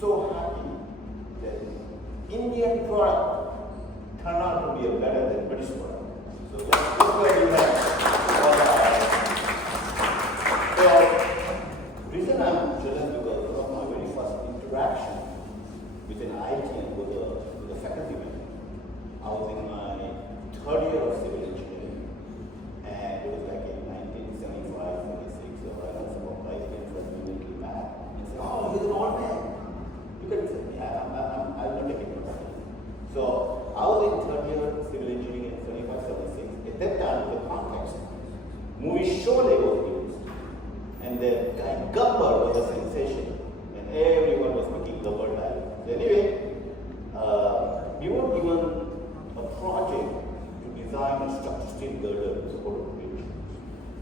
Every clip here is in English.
so happy that Indian product turned out to be a better than British product. So that's where you have all that. So, the reason I'm jealous because of my very first interaction with an IIT and with a faculty member. I was in my third year of civil engineering, and it was like in 1975, 76, so I was about writing and translating back and said, oh, he's an old man. You can say, yeah, I'll not take it personally. So I was in third year civil engineering in 75, 76. At that time, the context, movie Sholay was used, and the guy Gabbar was a sensation, and everyone was speaking Gabbar dialogue. So anyway, we were given a project to design a structural steel girder to support a bridge.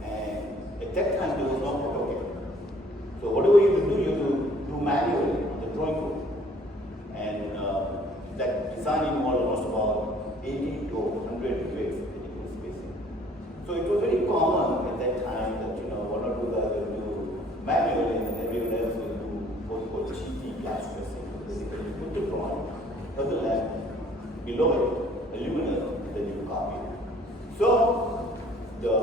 And at that time, there was no AutoCAD. So whatever you do, you have to do manually on the drawing board. And that design involved almost about 80 to 100 grids in equal spacing. So it was very common at that time that, one or two guys will do manually and everyone else will do what's called cheapy gas pressing. So basically, you put the drawing, other than below it, aluminum, then you copy it. So the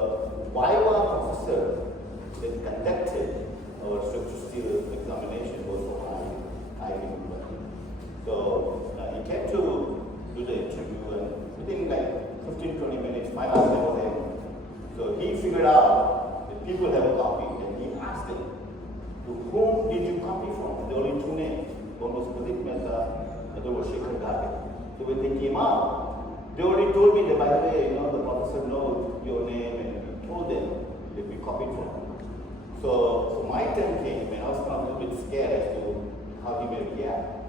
Viva professor that conducted our structural steel examination was from IIT. So he came to do the interview, and within like 15-20 minutes, my answer was in. So he figured out that people have a copy, and he asked them, to whom did you copy from? There were only two names. One was Pradip Mehta, the other was Shekhar. So when they came out, they already told me that, by the way, the professor knows your name, and he told them that we copied from him. So my turn came, and I was a little bit scared as to how he may react.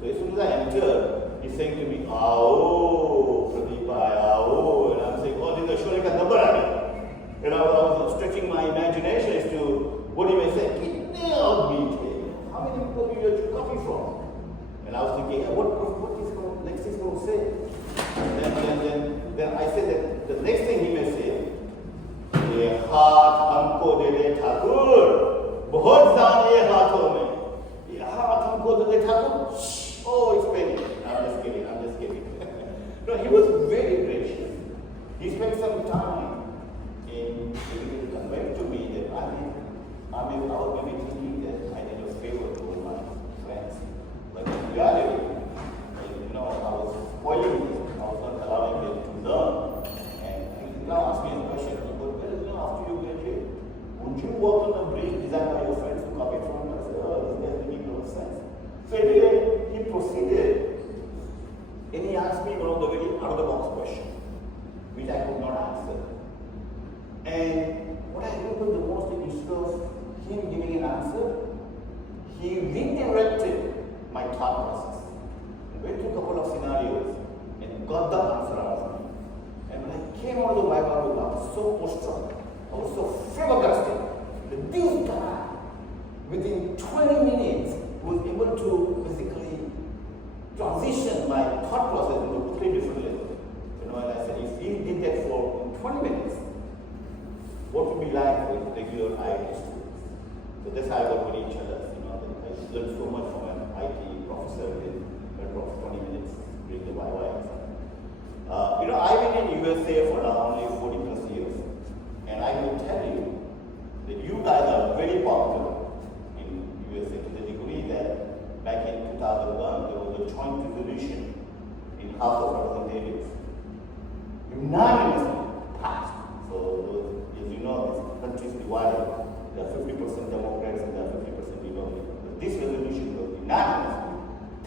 So as soon as I entered, he's saying to me, "Aao, Pradip, aao," and I'm saying, "Oh, this is a Sholika Dabarani." And I was stretching my imagination as to what he may say. He nailed me. How many people did you copy from? And I was thinking, what is next he's going to say? And then I said that the next thing he may say, "ये हाथ हमको दे दे ठाकुर, बहुत जान ये हाथों में, ये हाथ हमको दे दे Thakur." Oh, it's paining. I'm just kidding. No, he was very gracious. He spent some time in conveying to me that I was maybe thinking that I did a favor to my friends. But in reality, I was spoiling them. I was not allowing them to learn. And he now asked me a question. After you graduate, would you work on a bridge designed by your friends who copied from us? I said, oh, this doesn't make no sense. So anyway, he proceeded, and he asked me one of the very out-of-the-box questions, which I could not answer. And what I remember the most instead of him giving an answer, he redirected my thought process. And went through a couple of scenarios and got the answer out of me. And when I came out of the Viva room, I was so awestruck. I was so flabbergasted that this guy, within 20 minutes, was able to basically transition my thought process into a completely different level. And I said, if he did that for 20 minutes, what would be like with regular IIT students? So that's how I got very jealous. I learned so much from an IT professor in matter of 20 minutes during the Viva exam. I've been in USA for now only 40 plus years, and I will tell you that you guys are very popular in USA to the degree that back in 2001 there was a joint resolution in House of Representatives, unanimously passed. So as you know, this country is divided. There are 50% Democrats and there are 50% Republicans. But this resolution was unanimously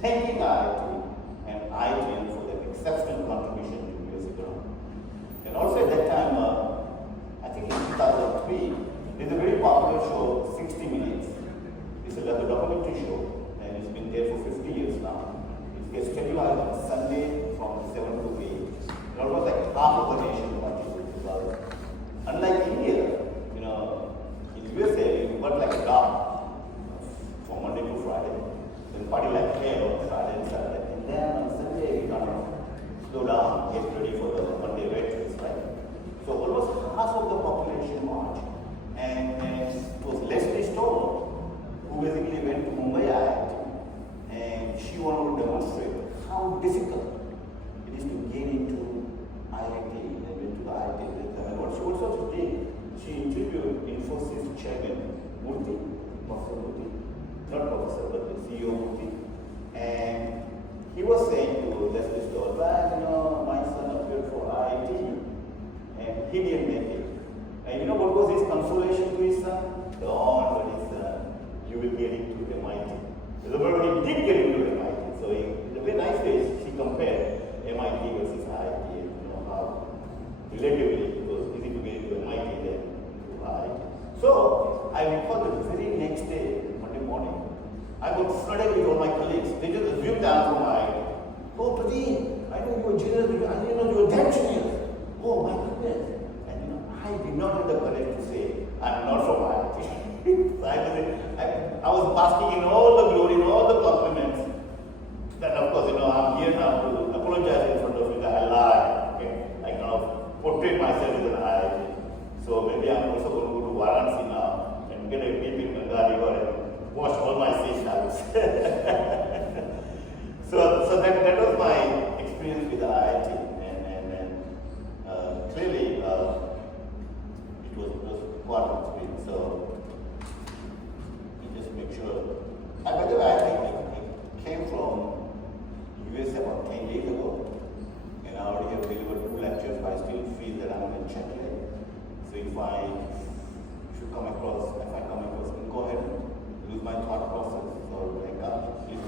thanking IIT and IITians for their exceptional contribution to US economy. And also at that time, I think in 2003, there's a very popular show, 60 Minutes. It's a documentary show, and it's been there for 50 years now. It gets televised on Sunday from 7 to 8. And almost like half of the nation watches it. Because unlike India, in USA, you work like a dog from Monday to Friday. Then party like hell on Friday and Saturday. And then on Sunday, you kind of slow down, get ready for the Monday red race, right? So almost half of the population marched. And it was Leslie Stone who basically went to Mumbai did get into MIT. So in a very nice way, she compared MIT versus IIT, and how relatively it was easy to get into MIT than to IIT. So I recall the very next day, Monday morning, I got flooded with all my colleagues. They just assumed that I'm from IIT. Oh, Pradip, I know you're a genius. I didn't know you were that genius. Oh my goodness. And I did not have the courage to say, I'm not from IIT. So I was basking in all the glory, in all the compliments. Then of course, I'm here now to apologize in front of you that I lied. Okay? I kind of portrayed myself as an IIT. So maybe I'm also going to go to Varanasi now and get a dip in Ganga River and wash all my seashells. So that was my experience with the IIT, and clearly it was quite an experience. So you just make sure. By the way, I came from US about 10 days ago, and I already have delivered 2 lectures, but I still feel that I'm in check yet. So if I come across incoherent, lose my thought process, or I can't, please